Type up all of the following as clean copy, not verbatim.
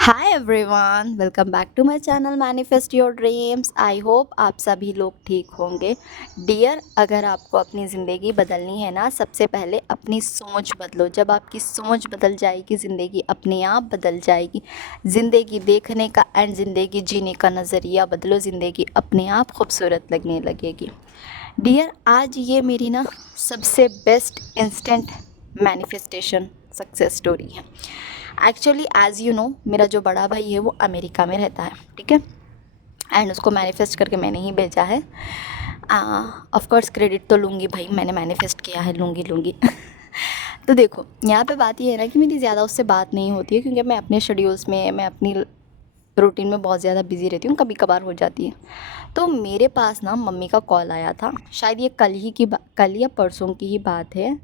Hi everyone, welcome back to my channel manifest your dreams. I hope आप सभी लोग ठीक होंगे। डियर, अगर आपको अपनी ज़िंदगी बदलनी है ना, सबसे पहले अपनी सोच बदलो। जब आपकी सोच बदल जाएगी, ज़िंदगी अपने आप बदल जाएगी। ज़िंदगी देखने का एंड ज़िंदगी जीने का नज़रिया बदलो, ज़िंदगी अपने आप खूबसूरत लगने लगेगी। डियर, आज ये मेरी ना सबसे best instant manifestation success story है। एक्चुअली एज़ यू नो, मेरा जो बड़ा भाई है वो अमेरिका में रहता है, ठीक है। एंड उसको मैनिफेस्ट करके मैंने ही भेजा है। ऑफ कोर्स क्रेडिट तो लूँगी भाई, मैंने मैनिफेस्ट किया है, लूँगी लूँगी। तो देखो, यहाँ पे बात ये है ना कि मेरी ज़्यादा उससे बात नहीं होती है, क्योंकि मैं अपने शेड्यूल्स में, मैं अपनी रूटीन में बहुत ज़्यादा बिजी रहती हूँ, कभी कभार हो जाती है। तो मेरे पास ना मम्मी का कॉल आया था, शायद ये कल या परसों की ही बात है।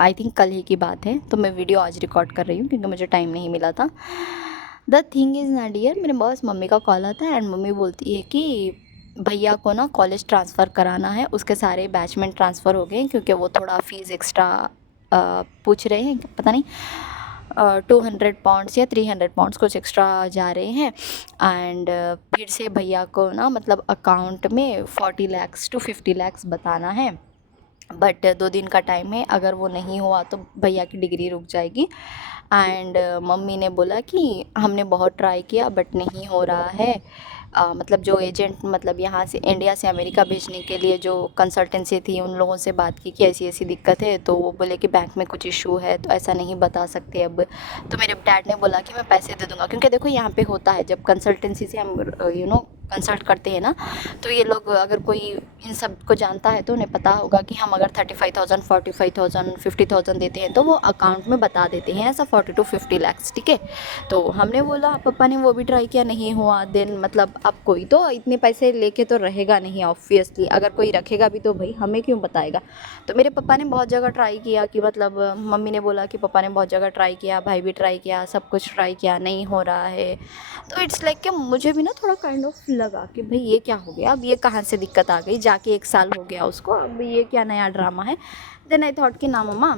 आई थिंक कल ही की बात है। तो मैं वीडियो आज रिकॉर्ड कर रही हूँ क्योंकि मुझे टाइम नहीं मिला था। द थिंग इज़ ना डियर, मेरे पास मम्मी का कॉल आता है एंड मम्मी बोलती है कि भैया को ना कॉलेज ट्रांसफ़र कराना है, उसके सारे बैचमेंट ट्रांसफ़र हो गए हैं, क्योंकि वो थोड़ा फ़ीस एक्स्ट्रा पूछ रहे हैं, पता नहीं 200 पाउंड्स या 300 पाउंड्स कुछ एक्स्ट्रा जा रहे हैं। एंड फिर से भैया को ना मतलब अकाउंट में 40 lakhs to 50 lakhs बताना है। बट 2 दिन का टाइम है, अगर वो नहीं हुआ तो भैया की डिग्री रुक जाएगी। एंड मम्मी ने बोला कि हमने बहुत ट्राई किया बट नहीं हो रहा है। मतलब जो एजेंट, मतलब यहाँ से इंडिया से अमेरिका भेजने के लिए जो कंसल्टेंसी थी, उन लोगों से बात की कि ऐसी ऐसी दिक्कत है, तो वो बोले कि बैंक में कुछ इशू है तो ऐसा नहीं बता सकते अब। तो मेरे डैड ने बोला कि मैं पैसे दे दूँगा, क्योंकि देखो यहाँ पे होता है, जब कंसल्टेंसी से हम कंसल्ट करते हैं ना, तो ये लोग अगर कोई इन सब को जानता है तो उन्हें पता होगा कि हम अगर 35,000 45,000 50,000 देते हैं तो वो अकाउंट में बता देते हैं ऐसा 40 to 50 lakhs, ठीक है। तो हमने बोला, पापा ने वो भी ट्राई किया, नहीं हुआ। देन मतलब अब कोई तो इतने पैसे लेके तो रहेगा नहीं, ऑब्वियसली अगर कोई रखेगा भी तो भाई हमें क्यों बताएगा। तो मेरे पापा ने बहुत जगह ट्राई किया कि मतलब मम्मी ने बोला कि पापा ने बहुत जगह ट्राई किया, भाई भी ट्राई किया, सब कुछ ट्राई किया, नहीं हो रहा है। तो इट्स लाइक कि मुझे भी ना थोड़ा काइंड ऑफ लगा कि भाई ये क्या हो गया, अब ये कहाँ से दिक्कत आ गई, जाके 1 साल हो गया उसको, अब ये क्या नया ड्रामा है। देन आई थॉट कि ना मम्मा,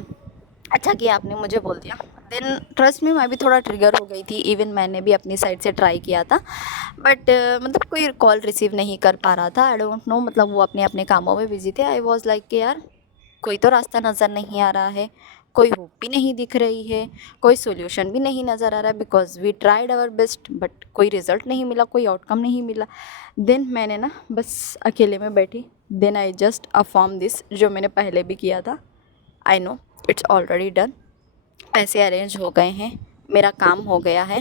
अच्छा किया आपने मुझे बोल दिया। देन ट्रस्ट में मैं भी थोड़ा ट्रिगर हो गई थी, इवन मैंने भी अपनी साइड से ट्राई किया था। बट मतलब कोई कॉल रिसीव नहीं कर पा रहा था, आई डोंट नो, मतलब वो अपने अपने कामों में बिजी थे। आई वॉज लाइक कि यार कोई तो रास्ता नज़र नहीं आ रहा है, कोई होप भी नहीं दिख रही है, कोई सॉल्यूशन भी नहीं नज़र आ रहा है, because we tried our best but कोई रिज़ल्ट नहीं मिला, कोई आउटकम नहीं मिला। देन मैंने ना बस अकेले में बैठी। Then I just affirm this, जो मैंने पहले भी किया था, I know it's already done, पैसे अरेंज हो गए हैं, मेरा काम हो गया है,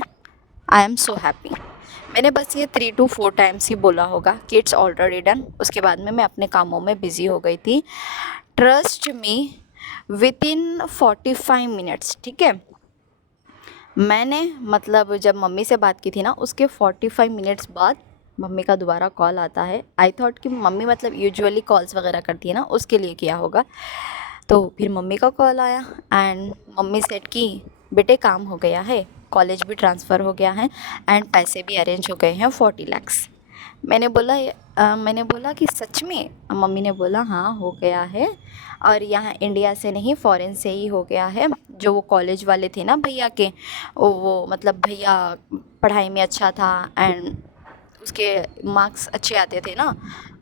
आई एम सो हैप्पी। मैंने बस ये 3 to 4 टाइम्स ही बोला होगा कि इट्स ऑलरेडी डन, उसके बाद में मैं अपने कामों में बिज़ी हो गई थी। Trust me, with in 45 minutes, ठीक है, मैंने मतलब जब मम्मी से बात की थी ना, उसके 45 मिनट्स बाद मम्मी का दोबारा कॉल आता है। आई थॉट कि मम्मी मतलब यूजुअली कॉल्स वगैरह करती है ना, उसके लिए किया होगा। तो फिर मम्मी का कॉल आया एंड मम्मी सेड कि बेटे काम हो गया है, कॉलेज भी ट्रांसफ़र हो गया है एंड पैसे भी अरेंज हो गए हैं 40 lakhs। मैंने बोला कि सच में? मम्मी ने बोला हाँ हो गया है, और यहाँ इंडिया से नहीं फ़ॉरेन से ही हो गया है। जो वो कॉलेज वाले थे ना भैया के, वो मतलब भैया पढ़ाई में अच्छा था एंड उसके मार्क्स अच्छे आते थे ना,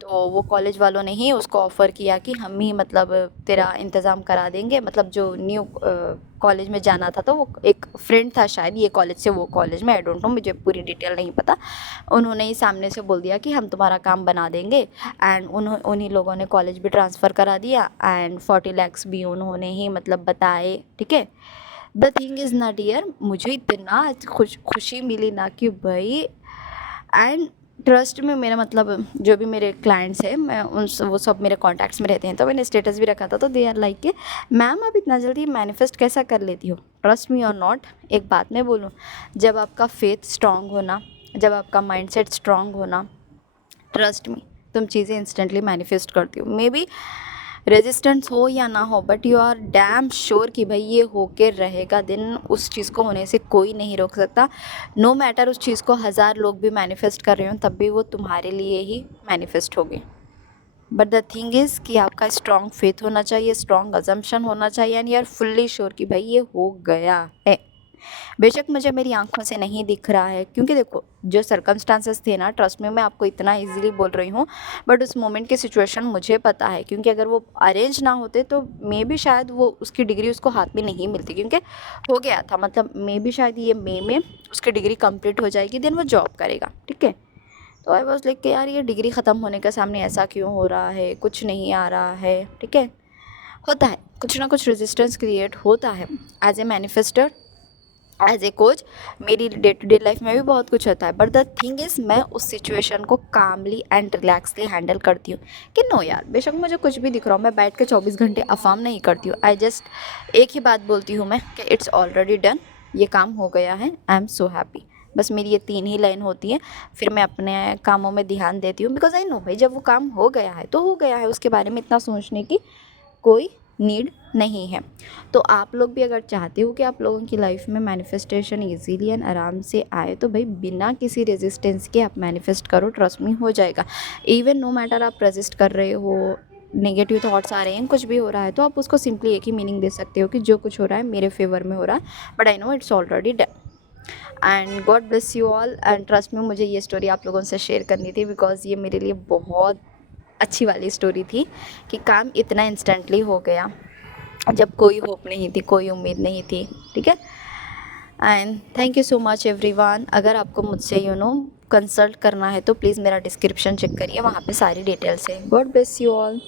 तो वो कॉलेज वालों ने ही उसको ऑफ़र किया कि हम ही मतलब तेरा इंतज़ाम करा देंगे। मतलब जो न्यू कॉलेज में जाना था, तो वो एक फ्रेंड था शायद ये कॉलेज से वो कॉलेज में, आई डोंट नो, मुझे पूरी डिटेल नहीं पता। उन्होंने ही सामने से बोल दिया कि हम तुम्हारा काम बना देंगे। एंड उन्हीं लोगों ने कॉलेज भी ट्रांसफ़र करा दिया एंड 40 lakhs भी उन्होंने ही मतलब बताए, ठीक है। द थिंग इज़ ना डियर, मुझे इतना खुशी मिली ना कि भाई, एंड ट्रस्ट में मेरा मतलब जो भी मेरे क्लाइंट्स हैं, मैं वो सब मेरे कॉन्टैक्ट्स में रहते हैं, तो मैंने स्टेटस भी रखा था, तो दे आर लाइक कि मैम आप इतना जल्दी मैनिफेस्ट कैसा कर लेती हो। ट्रस्ट मी और नॉट, एक बात मैं बोलूँ, जब आपका फेथ स्ट्रांग होना, जब आपका माइंडसेट स्ट्रांग होना, ट्रस्ट मी, तुम चीज़ें इंस्टेंटली मैनिफेस्ट करती हो। मे बी रेजिस्टेंस हो या ना हो, but you are damn sure कि भाई ये होके रहेगा। दिन उस चीज़ को होने से कोई नहीं रोक सकता। नो मैटर उस चीज़ को 1000 लोग भी मैनिफेस्ट कर रहे हो, तब भी वो तुम्हारे लिए ही मैनिफेस्ट होगी। बट द थिंग इज़ कि आपका स्ट्रॉन्ग फेथ होना चाहिए, स्ट्रॉन्ग अजम्पशन होना चाहिए, and you are fully sure कि भाई ये हो गया है। बेशक मुझे मेरी आंखों से नहीं दिख रहा है, क्योंकि देखो जो सर्कमस्टांसेस थे ना, ट्रस्ट में मैं आपको इतना इजीली बोल रही हूँ, बट उस मोमेंट की सिचुएशन मुझे पता है, क्योंकि अगर वो अरेंज ना होते तो मे भी शायद वो उसकी डिग्री उसको हाथ में नहीं मिलती, क्योंकि हो गया था, मतलब मे भी शायद ये मई में उसकी डिग्री कंप्लीट हो जाएगी, देन वो जॉब करेगा, ठीक है। तो आई वॉज लाइक कि यार ये डिग्री ख़त्म होने के सामने ऐसा क्यों हो रहा है, कुछ नहीं आ रहा है, ठीक है। होता है, कुछ ना कुछ रेजिस्टेंस क्रिएट होता है। As a manifester, as a coach, मेरी डे टू डे लाइफ में भी बहुत कुछ होता है, बट द थिंग इज़ मैं उस सिचुएशन को कामली एंड रिलैक्सली हैंडल करती हूँ कि नो यार, बेशक मुझे कुछ भी दिख रहा हो, मैं बैठ के 24 घंटे अफाम नहीं करती हूँ। आई जस्ट एक ही बात बोलती हूँ मैं कि इट्स ऑलरेडी डन, ये काम हो गया है, आई एम सो हैप्पी। बस मेरी ये 3 ही लाइन होती है, फिर मैं अपने कामों में ध्यान देती हूँ, बिकॉज आई नो भाई जब वो काम हो गया है तो हो गया है, उसके बारे में इतना सोचने की कोई नीड नहीं है। तो आप लोग भी अगर चाहते हो कि आप लोगों की लाइफ में मैनिफेस्टेशन इजीली एंड आराम से आए, तो भाई बिना किसी रेजिस्टेंस के आप मैनिफेस्ट करो, ट्रस्ट मी हो जाएगा। इवन नो मैटर आप रेजिस्ट कर रहे हो, नेगेटिव थॉट्स आ रहे हैं, कुछ भी हो रहा है, तो आप उसको सिंपली एक ही मीनिंग दे सकते हो कि जो कुछ हो रहा है मेरे फेवर में हो रहा है, but I know it's already done. And God bless you all. And trust में मुझे ये स्टोरी आप लोगों से शेयर करनी थी, बिकॉज ये मेरे लिए बहुत अच्छी वाली स्टोरी थी कि काम इतना इंस्टेंटली हो गया जब कोई होप नहीं थी, कोई उम्मीद नहीं थी, ठीक है। And thank you so much everyone. अगर आपको मुझसे कंसल्ट करना है तो प्लीज़ मेरा डिस्क्रिप्शन चेक करिए, वहाँ पे सारी डिटेल्स है। God bless you all.